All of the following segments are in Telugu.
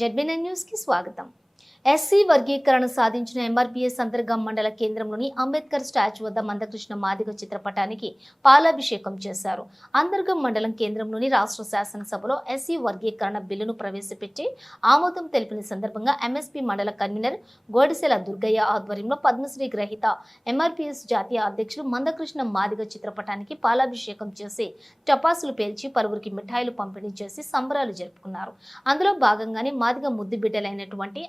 జెడ్బీఎన్ న్యూస్కి స్వాగతం. ఎస్సీ వర్గీకరణ సాధించిన ఎంఆర్పీఎస్ అంతర్గం మండల కేంద్రంలోని అంబేద్కర్ స్టాచ్యూ వద్ద మందకృష్ణ మాదిగ చిత్రపటానికి పాలాభిషేకం చేశారు. అంతర్గం మండలం కేంద్రంలోని రాష్ట్ర శాసనసభలో ఎస్సీ వర్గీకరణ బిల్లును ప్రవేశపెట్టి ఆమోదం తెలిపిన సందర్భంగా ఎంఎస్పీ మండల కన్వీనర్ గోడిసెల దుర్గయ్య ఆధ్వర్యంలో పద్మశ్రీ గ్రహీత ఎంఆర్పీఎస్ జాతీయ అధ్యక్షులు మందకృష్ణ మాదిగ చిత్రపటానికి పాలాభిషేకం చేసి టపాసులు పేల్చి పలువురికి మిఠాయిలు పంపిణీ చేసి సంబరాలు జరుపుకున్నారు. అందులో భాగంగానే మాదిగ ముద్దు బిడ్డలైనటువంటి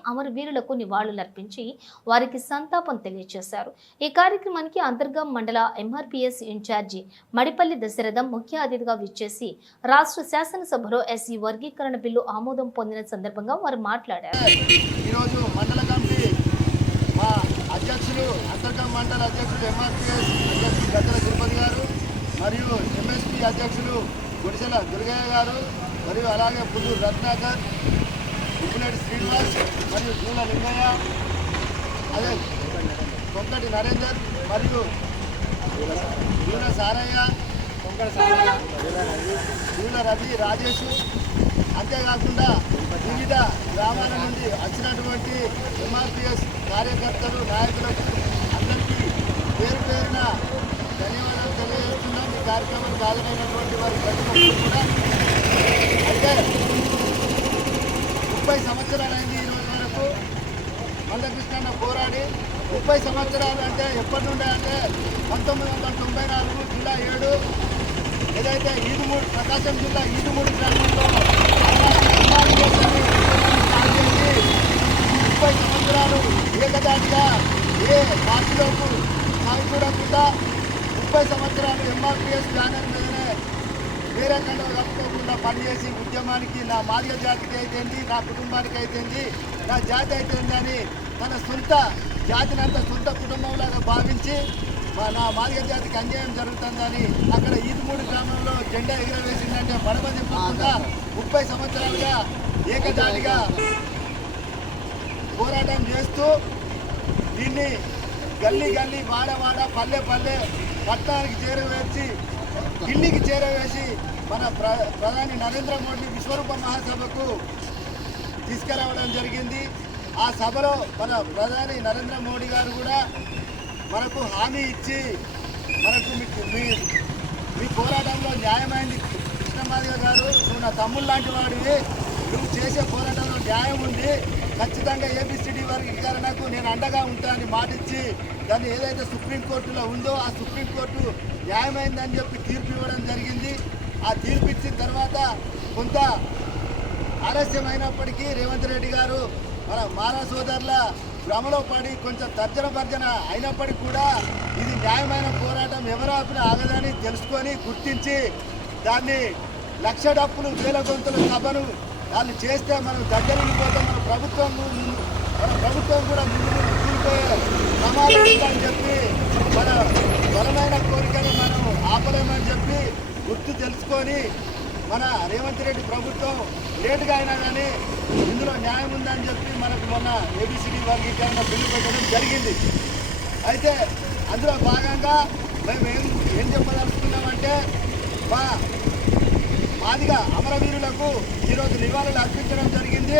అమరవీరులకు నివాళులర్పించి వారికి సంతాపం తెలియజేశారు ఈ కార్యక్రమానికి అంతర్గం మండల ఎంఆర్పీఎస్ ఇన్ఛార్జి మడిపల్లి దశరథం ముఖ్య అతిథిగా విచ్చేసి రాష్ట్ర శాసనసభలో ఎస్సీ వర్గీకరణ బిల్లు ఆమోదం పొందిన సందర్భంగా వారు మాట్లాడారు. ఈరోజు మండల కమిటీ మా అధ్యక్షులు అంతర్గం మండల అధ్యక్షులు ఎంఆర్పిఎస్ అధ్యక్షులు గద్దల తిరుపతి గారు మరియు ఎంఎస్పి అధ్యక్షులు గుడిసెల దుర్గయ్య గారు మరియు అలాగే పుల్లూరు రత్నాకర్ ఉప్పులేటి శ్రీనివాస్ మరియు జూల లింగయ్య అదే కొక్కటి నరేందర్ మరియు జూల సారయ్య జూల రవి రాజేష్. అంతేకాకుండా వివిధ గ్రామాల నుండి వచ్చినటువంటి ఎంఆర్పిఎస్ కార్యకర్తలు నాయకులకు అందరికీ పేరు పేరున ధన్యవాదాలు తెలియజేస్తున్నాం. ఈ కార్యక్రమం కాదనైనటువంటి వారి ప్రతిపక్షులు కూడా. అయితే ముప్పై సంవత్సరాలైంది ఈరోజు కొరకు మందకృష్ణ పోరాడి ముప్పై సంవత్సరాలు అంటే ఎప్పటి నుండి అంటే పంతొమ్మిది వందల తొంభై నాలుగు జిల్లా ఏడు ఏదైతే ఈదుమూడి ప్రకాశం జిల్లా ఈదుమూడి గ్రామంలో ముప్పై సంవత్సరాలు ఏకదాటిగా ఏ పార్టీలోకి సాగి ముప్పై సంవత్సరాలు ఎంఆర్పిఎస్ బ్యానర్ మీద వేరే కండవ కప్పుకోకుండా పనిచేసి ఉద్యమానికి నా మాదిగ జాతికి అయితేంది నా కుటుంబానికి అయితేంది నా జాతి అయితేంది అని తన సొంత జాతినంతా సొంత కుటుంబంలాగా భావించి నా మాదిగ జాతికి అన్యాయం జరుగుతుందని అక్కడ ఈదుమూడి గ్రామంలో జెండా ఎగురవేసిందంటే పడమదింపకుండా ముప్పై సంవత్సరాలుగా ఏకదాటిగా పోరాటం చేస్తూ దీన్ని గల్లీ గల్లీ వాడ వాడ పల్లె పల్లె పట్టణానికి చేరవేసి ఢిల్లీకి చేరవేసి మన ప్ర ప్రధాని నరేంద్ర మోడీ విశ్వరూప మహాసభకు తీసుకురావడం జరిగింది. ఆ సభలో మన ప్రధాని నరేంద్ర మోడీ గారు కూడా మనకు హామీ ఇచ్చి మనకు మీ- మీ మీ పోరాటంలో న్యాయమైంది. కృష్ణమాదిగ గారు నువ్వు నా తమ్ముళ్ళ లాంటి వాడివి. నువ్వు చేసే పోరాటంలో న్యాయం ఉంది. ఖచ్చితంగా ఏబిసిడి వర్గీకరణకు నేను అండగా ఉంటానని మాటిచ్చి దాన్ని ఏదైతే సుప్రీంకోర్టులో ఉందో ఆ సుప్రీంకోర్టు న్యాయమైందని చెప్పి తీర్పు ఇవ్వడం జరిగింది. ఆ తీర్పు ఇచ్చిన తర్వాత కొంత ఆలస్యమైనప్పటికీ రేవంత్ రెడ్డి గారు మన మారా సోదరుల భ్రమలో పడి కొంచెం తర్జన భర్జన అయినప్పటికీ కూడా ఇది న్యాయమైన పోరాటం ఎవరు ఆపిన ఆగదని తెలుసుకొని గుర్తించి దాన్ని లక్ష డప్పులు వేల గొంతుల సభను వాళ్ళు చేస్తే మనం దగ్గరిపోతే మన ప్రభుత్వం మన ప్రభుత్వం కూడా ముందు ముందు కూలిపోయే ప్రమాదం ఉందని చెప్పి మన బలమైన కోరికను మనం ఆపలేమని చెప్పి గుర్తు తెలుసుకొని మన రేవంత్ రెడ్డి ప్రభుత్వం లేటుగా అయినా కానీ ఇందులో న్యాయం ఉందని చెప్పి మనకు మొన్న ఏబిసిడి వర్గీకరణ బిల్లు పెట్టడం జరిగింది. అయితే అందులో భాగంగా మేము ఏం ఏం చెప్పదలుచుకున్నామంటే మా మాదిగ అమరవీరులకు ఈరోజు నివాళులు అర్పించడం జరిగింది.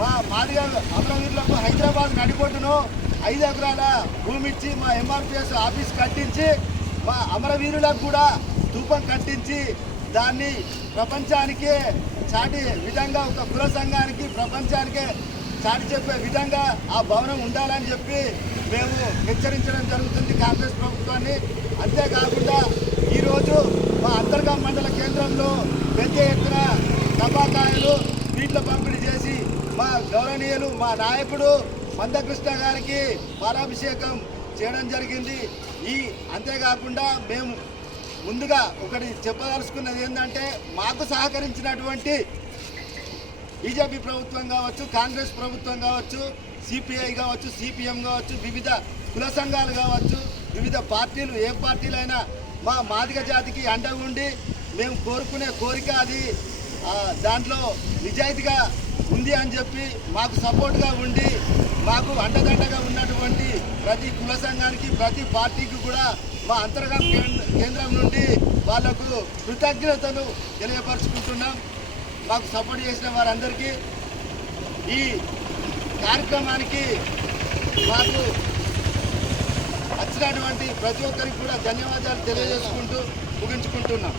మా మాదిగ అమరవీరులకు హైదరాబాద్ నడిబొడ్డును ఐదు ఎకరాల భూమి ఇచ్చి మా ఎంఆర్పిఎస్ ఆఫీస్ కట్టించి మా అమరవీరులకు కూడా ధూపం కట్టించి దాన్ని ప్రపంచానికే చాటి విధంగా ఒక కుల సంఘానికి ప్రపంచానికే చాటి చెప్పే విధంగా ఆ భవనం ఉండాలని చెప్పి మేము హెచ్చరించడం జరుగుతుంది కాంగ్రెస్ ప్రభుత్వాన్ని. అంతేకాకుండా ఈరోజు మా అంతర్గా మండల కేంద్రంలో పెద్ద ఎత్తున తపాకాయలు స్వీట్ల పంపిణీ చేసి మా గౌరవనీయులు మా నాయకుడు మందకృష్ణ గారికి పాలాభిషేకం చేయడం జరిగింది. ఈ అంతేకాకుండా మేము ముందుగా ఒకటి చెప్పదలుచుకున్నది ఏంటంటే మాకు సహకరించినటువంటి బీజేపీ ప్రభుత్వం కావచ్చు కాంగ్రెస్ ప్రభుత్వం కావచ్చు సిపిఐ కావచ్చు సిపిఎం కావచ్చు వివిధ కుల సంఘాలు కావచ్చు వివిధ పార్టీలు ఏ పార్టీలైనా మా మాదిగ జాతికి అండగా ఉండి మేము కోరుకునే కోరిక అది దాంట్లో నిజాయితీగా ఉంది అని చెప్పి మాకు సపోర్ట్గా ఉండి మాకు అండదండగా ఉన్నటువంటి ప్రతి కుల సంఘానికి ప్రతి పార్టీకి కూడా మా అంతర్గత కేంద్ర- కేంద్రం నుండి వాళ్ళకు కృతజ్ఞతలు తెలియపరుచుకుంటున్నాం. మాకు సపోర్ట్ చేసిన వారందరికీ ఈ కార్యక్రమానికి మాకు వచ్చినటువంటి ప్రతి ఒక్కరికి కూడా ధన్యవాదాలు తెలియజేసుకుంటూ ముగించుకుంటున్నాం.